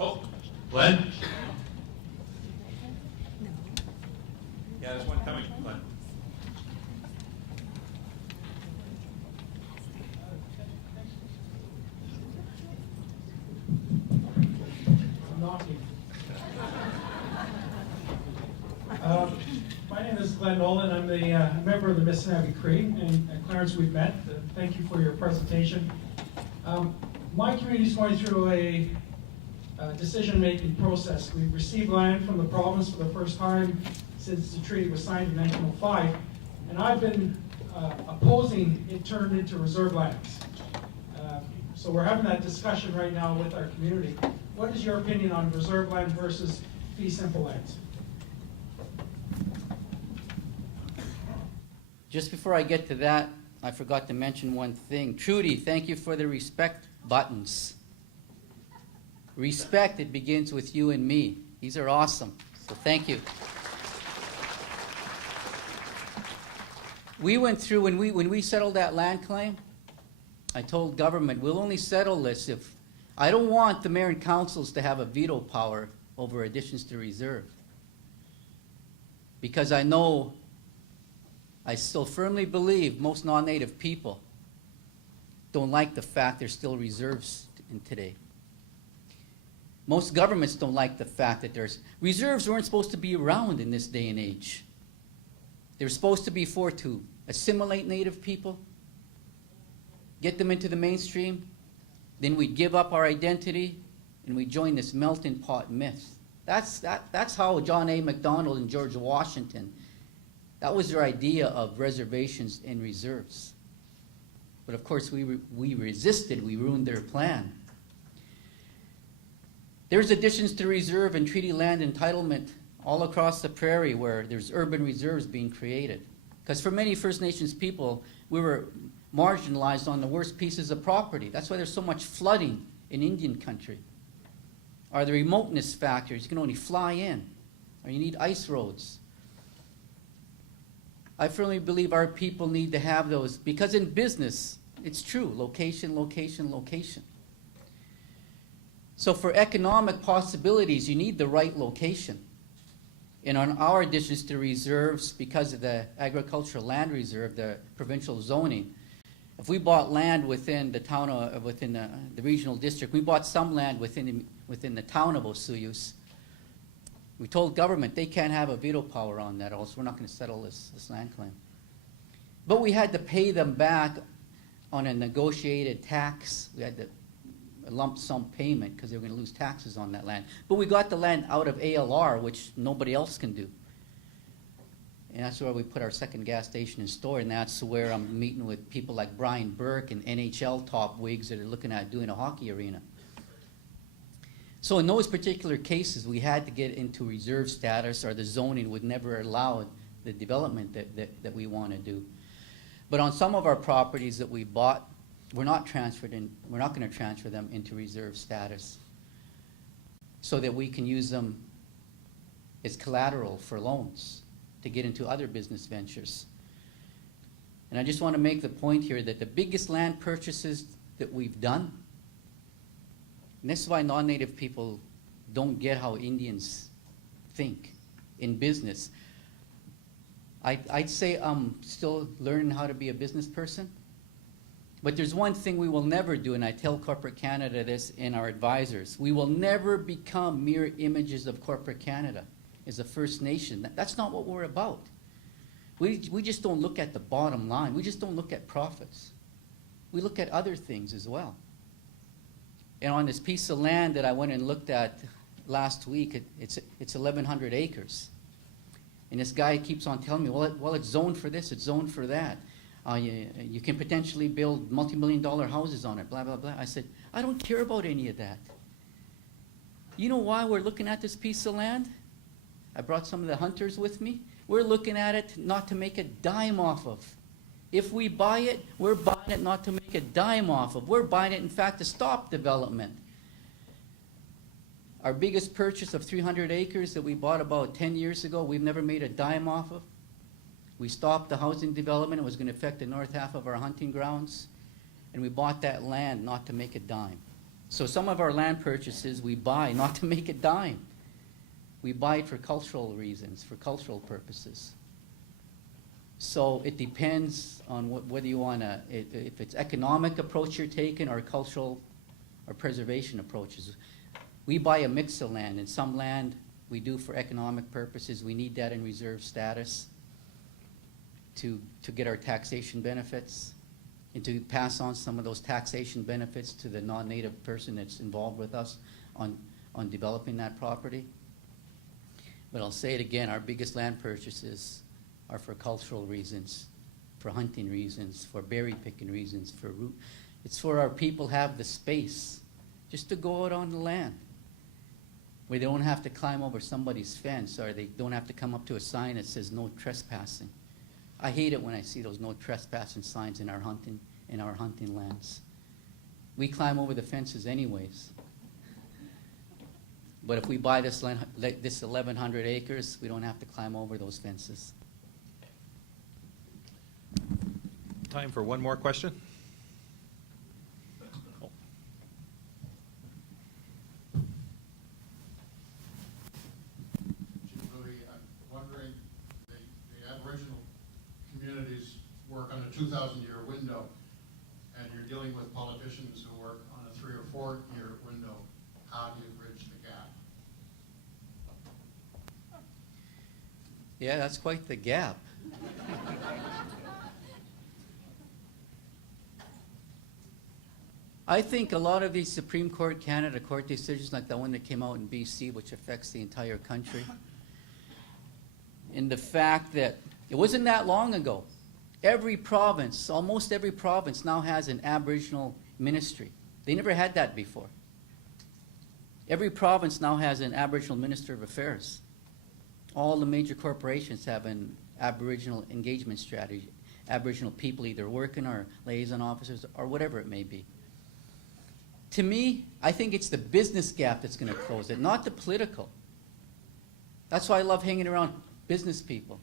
Oh, Glenn? Yeah, there's one coming, Glenn. Knocking. My name is Glenn Nolan. I'm the member of the Mississauga Cree, and Clarence, we've met. Thank you for your presentation. My community is going through a decision-making process. We've received land from the province for the first time since the treaty was signed in 1905, and I've been opposing it turned into reserve lands. So we're having that discussion right now with our community. What is your opinion on reserve land versus fee simple lands? Just before I get to that, I forgot to mention one thing. Trudy, thank you for the respect buttons. Respect, it begins with you and me. These are awesome, so thank you. We went through, when we settled that land claim, I told government, we'll only settle this if, I don't want the mayor and councils to have a veto power over additions to reserve. Because I know, I still firmly believe most non-native people don't like the fact there's still reserves in today. Most governments don't like the fact that there's reserves weren't supposed to be around in this day and age. They were supposed to be to assimilate native people, get them into the mainstream, then we give up our identity and we join this melting pot myth. That's how John A. Macdonald and George Washington, that was their idea of reservations and reserves. But of course we resisted, we ruined their plan. There's additions to reserve and treaty land entitlement all across the prairie where there's urban reserves being created. Because for many First Nations people, we were marginalized on the worst pieces of property. That's why there's so much flooding in Indian country. Are the remoteness factors, you can only fly in, or you need ice roads. I firmly believe our people need to have those, because in business, it's true, location, location, location. So for economic possibilities, you need the right location. And on our additions to reserves, because of the agricultural land reserve, the provincial zoning, if we bought land within the town of, within the regional district, we bought some land within the town of Osuyus. We told government they can't have a veto power on that, also we're not going to settle this land claim. But we had to pay them back on a negotiated tax. We had a lump sum payment because they were going to lose taxes on that land. But we got the land out of ALR, which nobody else can do. And that's where we put our second gas station and store, and that's where I'm meeting with people like Brian Burke and NHL top wigs that are looking at doing a hockey arena. So in those particular cases, we had to get into reserve status, or the zoning would never allow the development that we want to do. But on some of our properties that we bought, we're not going to transfer them into reserve status so that we can use them as collateral for loans to get into other business ventures. And I just want to make the point here that the biggest land purchases that we've done, and this is why non-native people don't get how Indians think in business. I'd say I'm still learning how to be a business person, but there's one thing we will never do, and I tell Corporate Canada this and our advisors, we will never become mere images of Corporate Canada as a First Nation. That's not what we're about. We just don't look at the bottom line. We just don't look at profits. We look at other things as well. And on this piece of land that I went and looked at last week, it's 1,100 acres. And this guy keeps on telling me, well, it's zoned for this, it's zoned for that. You can potentially build multi-million-dollar houses on it, blah, blah, blah. I said, I don't care about any of that. You know why we're looking at this piece of land? I brought some of the hunters with me. We're looking at it not to make a dime off of. If we buy it, we're buying it not to make a dime off of. We're buying it, in fact, to stop development. Our biggest purchase of 300 acres that we bought about 10 years ago, we've never made a dime off of. We stopped the housing development. It was going to affect the north half of our hunting grounds. And we bought that land not to make a dime. So some of our land purchases we buy not to make a dime. We buy it for cultural reasons, for cultural purposes. So it depends on whether you want to, if it's economic approach you're taking or cultural or preservation approaches. We buy a mix of land, and some land we do for economic purposes. We need that in reserve status to get our taxation benefits and to pass on some of those taxation benefits to the non-native person that's involved with us on developing that property. But I'll say it again, our biggest land purchases are for cultural reasons, for hunting reasons, for berry picking reasons, for root. It's for our people have the space just to go out on the land where they don't have to climb over somebody's fence or they don't have to come up to a sign that says no trespassing. I hate it when I see those no trespassing signs in our hunting lands. We climb over the fences anyways. But if we buy this land, this 1,100 acres, we don't have to climb over those fences. Time for one more question. Oh. Louie, I'm wondering, the Aboriginal communities work on a 2,000-year window, and you're dealing with politicians who work on a 3 or 4 year window. How do you bridge the gap? Yeah, that's quite the gap. I think a lot of these Supreme Court Canada court decisions, like the one that came out in BC, which affects the entire country, in the fact that it wasn't that long ago, every province, almost every province now has an Aboriginal ministry. They never had that before. Every province now has an Aboriginal Minister of Affairs. All the major corporations have an Aboriginal engagement strategy. Aboriginal people either working or liaison officers or whatever it may be. To me, I think it's the business gap that's going to close it, not the political. That's why I love hanging around business people.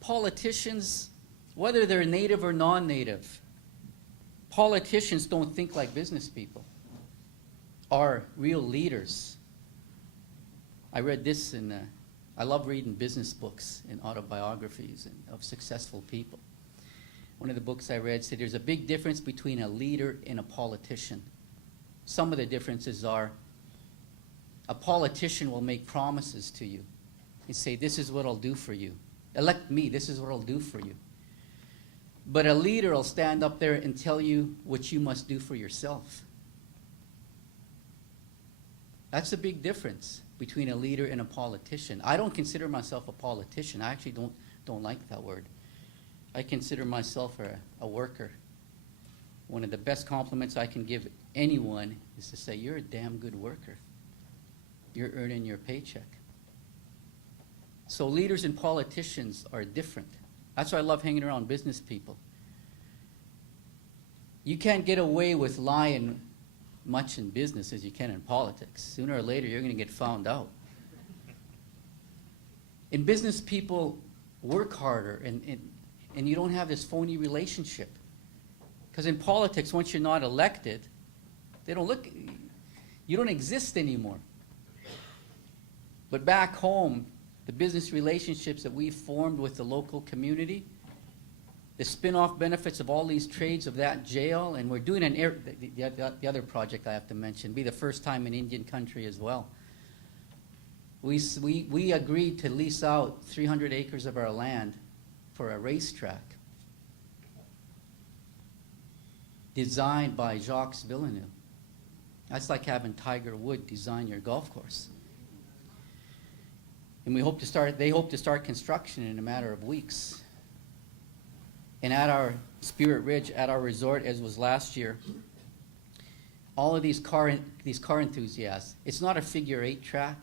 Politicians, whether they're native or non-native, politicians don't think like business people, are real leaders. I read this I love reading business books and autobiographies of successful people. One of the books I read said there's a big difference between a leader and a politician. Some of the differences are a politician will make promises to you and say, this is what I'll do for you. Elect me, this is what I'll do for you. But a leader will stand up there and tell you what you must do for yourself. That's a big difference between a leader and a politician. I don't consider myself a politician. I actually don't like that word. I consider myself a worker. One of the best compliments I can give anyone is to say, you're a damn good worker. You're earning your paycheck. So leaders and politicians are different. That's why I love hanging around business people. You can't get away with lying much in business as you can in politics. Sooner or later, you're going to get found out. In business, people work harder, and you don't have this phony relationship. Because in politics, once you're not elected, you don't exist anymore. But back home, the business relationships that we've formed with the local community, the spin-off benefits of all these trades of that jail, and we're doing the other project I have to mention, be the first time in Indian country as well. We agreed to lease out 300 acres of our land for a racetrack designed by Jacques Villeneuve. That's like having Tiger Woods design your golf course. And they hope to start construction in a matter of weeks. And at our Spirit Ridge, at our resort, as was last year, all of these car enthusiasts, it's not a figure-8 track,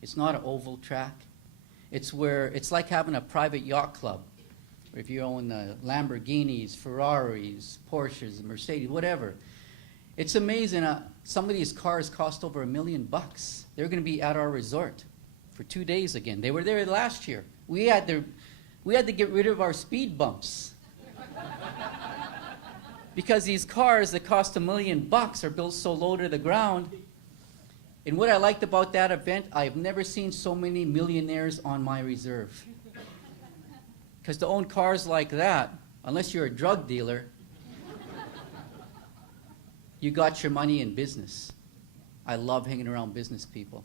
it's not an oval track. It's like having a private yacht club. If you own Lamborghinis, Ferraris, Porsches, Mercedes, whatever. It's amazing. Some of these cars cost over $1 million. They're going to be at our resort for 2 days again. They were there last year. We had to get rid of our speed bumps. Because these cars that cost $1 million are built so low to the ground. And what I liked about that event, I've never seen so many millionaires on my reserve. Because to own cars like that, unless you're a drug dealer, you got your money in business. I love hanging around business people.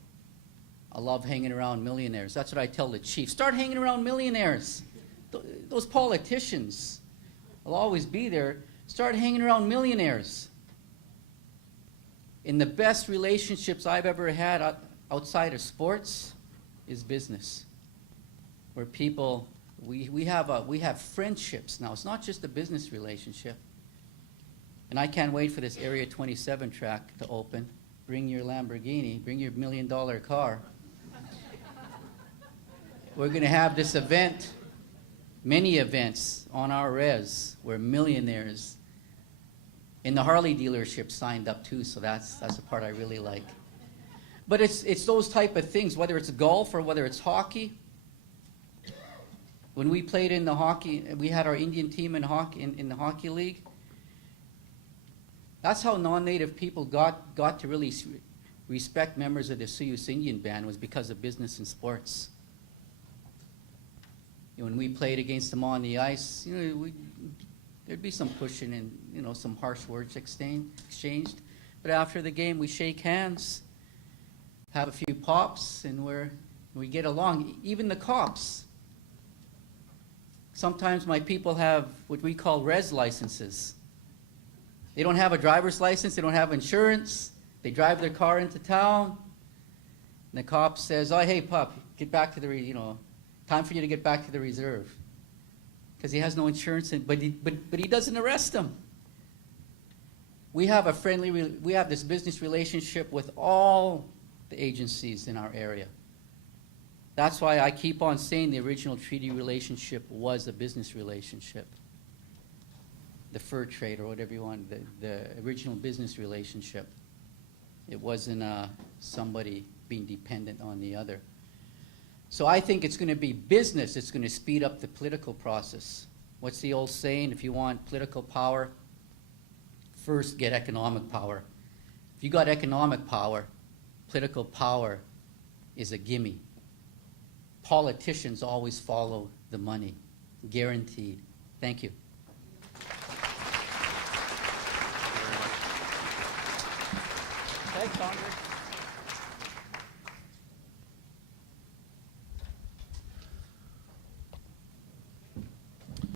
I love hanging around millionaires. That's what I tell the chief. Start hanging around millionaires. Those politicians will always be there. Start hanging around millionaires. And the best relationships I've ever had outside of sports is business. Where people, we have friendships now. It's not just a business relationship. And I can't wait for this Area 27 track to open. Bring your Lamborghini, bring your $1 million car. We're going to have this event, many events on our res where millionaires in the Harley dealership signed up too, so that's the part I really like. But it's those type of things, whether it's golf or whether it's hockey. When we played in the hockey, we had our Indian team in hockey in the hockey league. That's how non-native people got to really respect members of the Sioux Indian band, was because of business and sports. When we played against them on the ice, there'd be some pushing and some harsh words exchanged. But after the game, we shake hands, have a few pops, and we get along. Even the cops. Sometimes my people have what we call res licenses. They don't have a driver's license. They don't have insurance. They drive their car into town. And the cop says, "Oh, hey, pup, get back to the time for you to get back to the reserve," because he has no insurance. But he doesn't arrest them. We have this business relationship with all the agencies in our area. That's why I keep on saying the original treaty relationship was a business relationship. The fur trade, or whatever you want, the original business relationship. It wasn't somebody being dependent on the other. So I think it's going to be business. It's going to speed up the political process. What's the old saying? If you want political power, first get economic power. If you got economic power, political power is a gimme. Politicians always follow the money. Guaranteed. Thank you. Thanks, Andre.